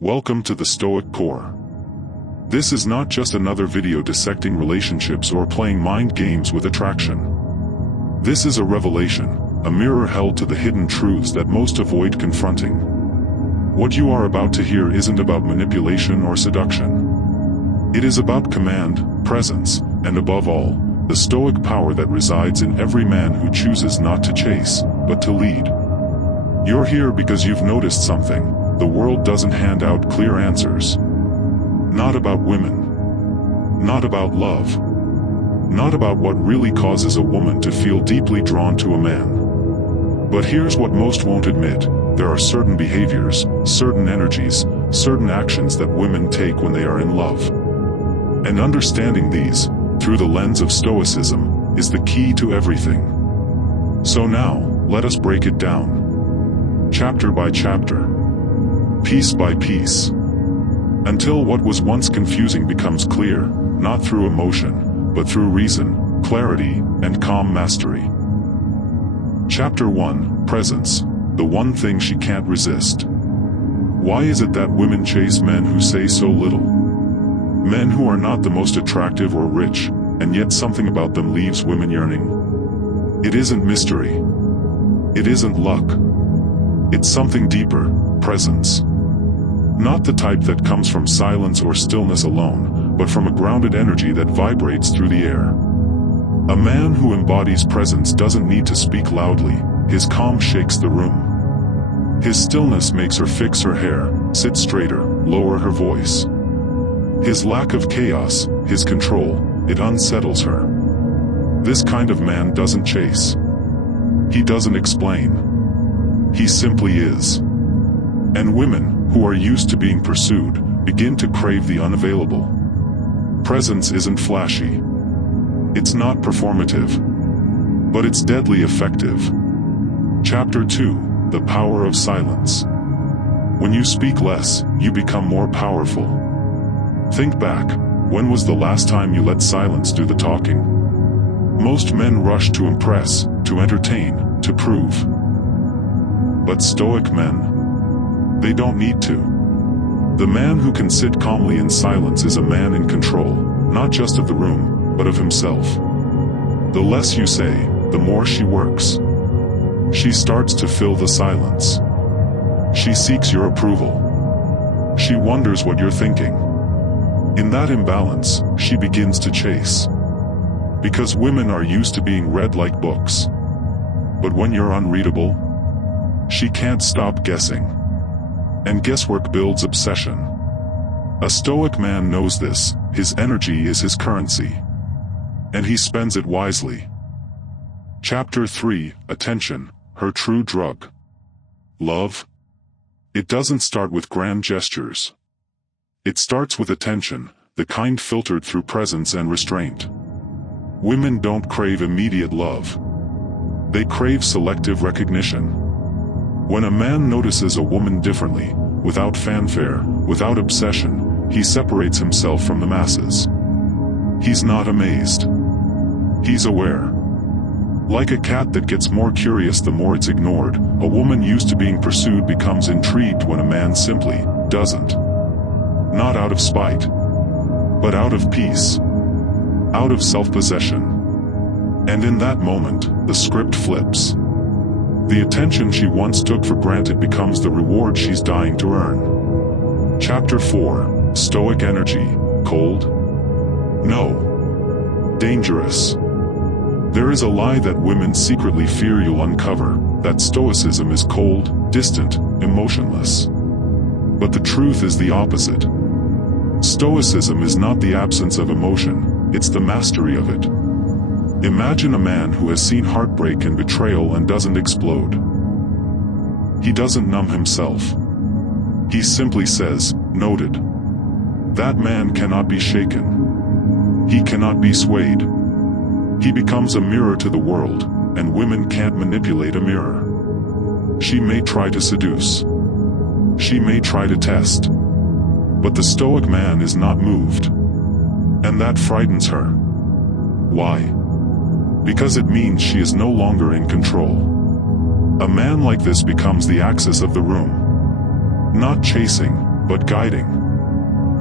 Welcome to the Stoic Core. This is not just another video dissecting relationships or playing mind games with attraction. This is a revelation, a mirror held to the hidden truths that most avoid confronting. What you are about to hear isn't about manipulation or seduction. It is about command, presence, and above all, the stoic power that resides in every man who chooses not to chase, but to lead. You're here because you've noticed something. The world doesn't hand out clear answers. Not about women. Not about love. Not about what really causes a woman to feel deeply drawn to a man. But here's what most won't admit: there are certain behaviors, certain energies, certain actions that women take when they are in love. And understanding these, through the lens of Stoicism, is the key to everything. So now, let us break it down. Chapter by chapter. Piece by piece. Until what was once confusing becomes clear, not through emotion, but through reason, clarity, and calm mastery. Chapter 1, Presence, the one thing she can't resist. Why is it that women chase men who say so little? Men who are not the most attractive or rich, and yet something about them leaves women yearning. It isn't mystery. It isn't luck. It's something deeper, presence. Not the type that comes from silence or stillness alone, but from a grounded energy that vibrates through the air. A man who embodies presence doesn't need to speak loudly. His calm shakes the room. His stillness makes her fix her hair, sit straighter, lower her voice. His lack of chaos, his control, it unsettles her. This kind of man doesn't chase. He doesn't explain. He simply is. And women, who are used to being pursued, begin to crave the unavailable. Presence isn't flashy. It's not performative. But it's deadly effective. Chapter 2, The Power of Silence. When you speak less, you become more powerful. Think back, when was the last time you let silence do the talking? Most men rush to impress, to entertain, to prove. But stoic men, they don't need to. The man who can sit calmly in silence is a man in control, not just of the room, but of himself. The less you say, the more she works. She starts to fill the silence. She seeks your approval. She wonders what you're thinking. In that imbalance, she begins to chase. Because women are used to being read like books. But when you're unreadable, she can't stop guessing. And guesswork builds obsession. A stoic man knows this. His energy is his currency. And he spends it wisely. Chapter 3, Attention, her true drug. Love? It doesn't start with grand gestures. It starts with attention, the kind filtered through presence and restraint. Women don't crave immediate love. They crave selective recognition. When a man notices a woman differently, without fanfare, without obsession, he separates himself from the masses. He's not amazed. He's aware. Like a cat that gets more curious the more it's ignored, a woman used to being pursued becomes intrigued when a man simply doesn't. Not out of spite, but out of peace. Out of self-possession. And in that moment, the script flips. The attention she once took for granted becomes the reward she's dying to earn. Chapter 4, Stoic Energy, Cold? No. Dangerous. There is a lie that women secretly fear you'll uncover, that stoicism is cold, distant, emotionless. But the truth is the opposite. Stoicism is not the absence of emotion, it's the mastery of it. Imagine a man who has seen heartbreak and betrayal and doesn't explode. He doesn't numb himself. He simply says, "Noted." That man cannot be shaken. He cannot be swayed. He becomes a mirror to the world, and women can't manipulate a mirror. She may try to seduce. She may try to test. But the stoic man is not moved. And that frightens her. Why? Because it means she is no longer in control. A man like this becomes the axis of the room. Not chasing, but guiding.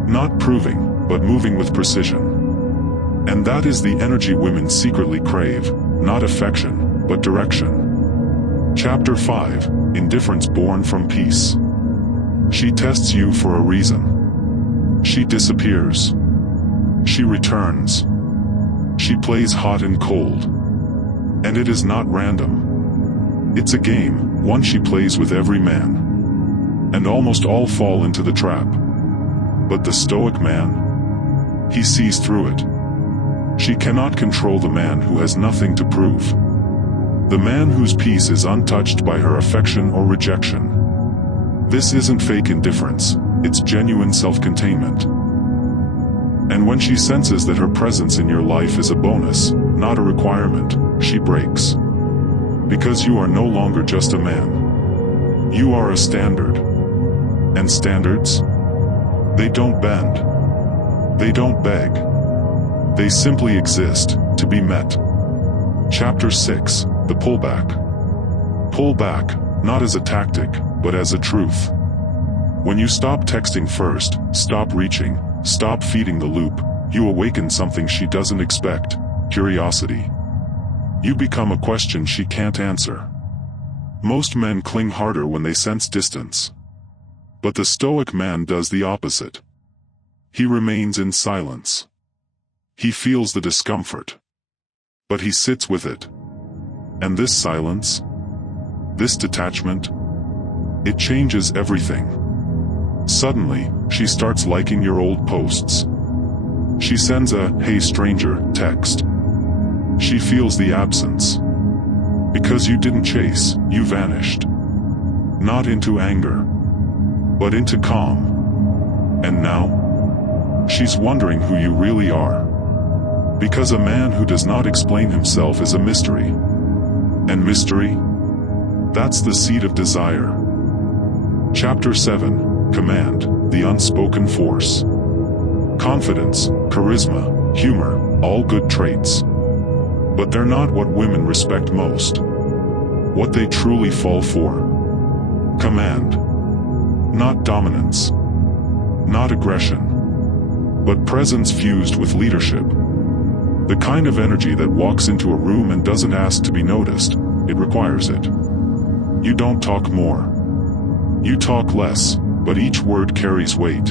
Not proving, but moving with precision. And that is the energy women secretly crave, not affection, but direction. Chapter 5, Indifference Born from Peace. She tests you for a reason. She disappears. She returns. She plays hot and cold. And it is not random. It's a game, one she plays with every man. And almost all fall into the trap. But the Stoic man? He sees through it. She cannot control the man who has nothing to prove. The man whose peace is untouched by her affection or rejection. This isn't fake indifference, it's genuine self-containment. And when she senses that her presence in your life is a bonus, not a requirement, she breaks. Because you are no longer just a man. You are a standard. And standards? They don't bend. They don't beg. They simply exist, to be met. Chapter 6, The Pullback. Pull back, not as a tactic, but as a truth. When you stop texting first, stop reaching, stop feeding the loop, you awaken something she doesn't expect, curiosity. You become a question she can't answer. Most men cling harder when they sense distance. But the Stoic man does the opposite. He remains in silence. He feels the discomfort. But he sits with it. And this silence, this detachment, it changes everything. Suddenly, she starts liking your old posts. She sends a "Hey stranger" text. She feels the absence. Because you didn't chase, you vanished. Not into anger, but into calm. And now, she's wondering who you really are. Because a man who does not explain himself is a mystery. And mystery? That's the seed of desire. Chapter 7, Command, the Unspoken Force. Confidence, charisma, humor, all good traits. But they're not what women respect most. What they truly fall for. Command. Not dominance. Not aggression. But presence fused with leadership. The kind of energy that walks into a room and doesn't ask to be noticed, it requires it. You don't talk more. You talk less, but each word carries weight.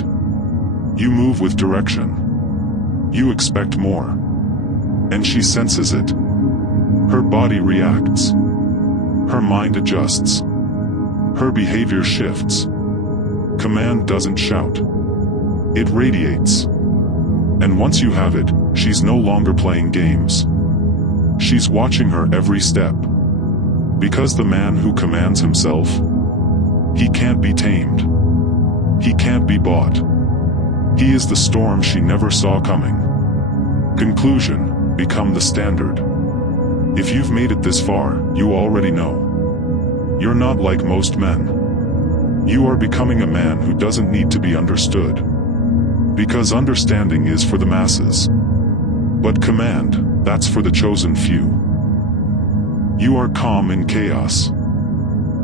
You move with direction. You expect more. And she senses it. Her body reacts. Her mind adjusts. Her behavior shifts. Command doesn't shout. It radiates. And once you have it, she's no longer playing games. She's watching her every step. Because the man who commands himself, he can't be tamed. He can't be bought. He is the storm she never saw coming. Conclusion, become the standard. If you've made it this far, you already know. You're not like most men. You are becoming a man who doesn't need to be understood. Because understanding is for the masses. But command, that's for the chosen few. You are calm in chaos.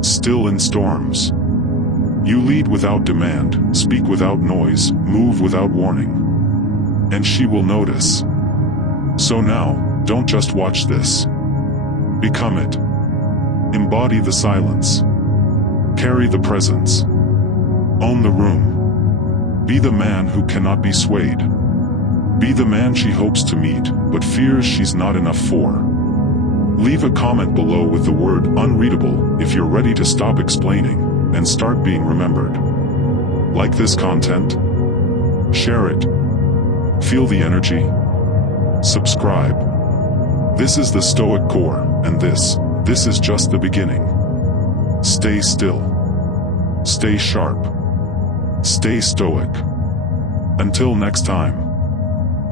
Still in storms. You lead without demand, speak without noise, move without warning. And she will notice. So now, don't just watch this. Become it. Embody the silence. Carry the presence. Own the room. Be the man who cannot be swayed. Be the man she hopes to meet, but fears she's not enough for. Leave a comment below with the word "unreadable" if you're ready to stop explaining and start being remembered. Like this content? Share it. Feel the energy? Subscribe. This is the Stoic Core, and this is just the beginning. Stay still. Stay sharp. Stay stoic. Until next time.